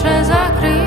очі закрий.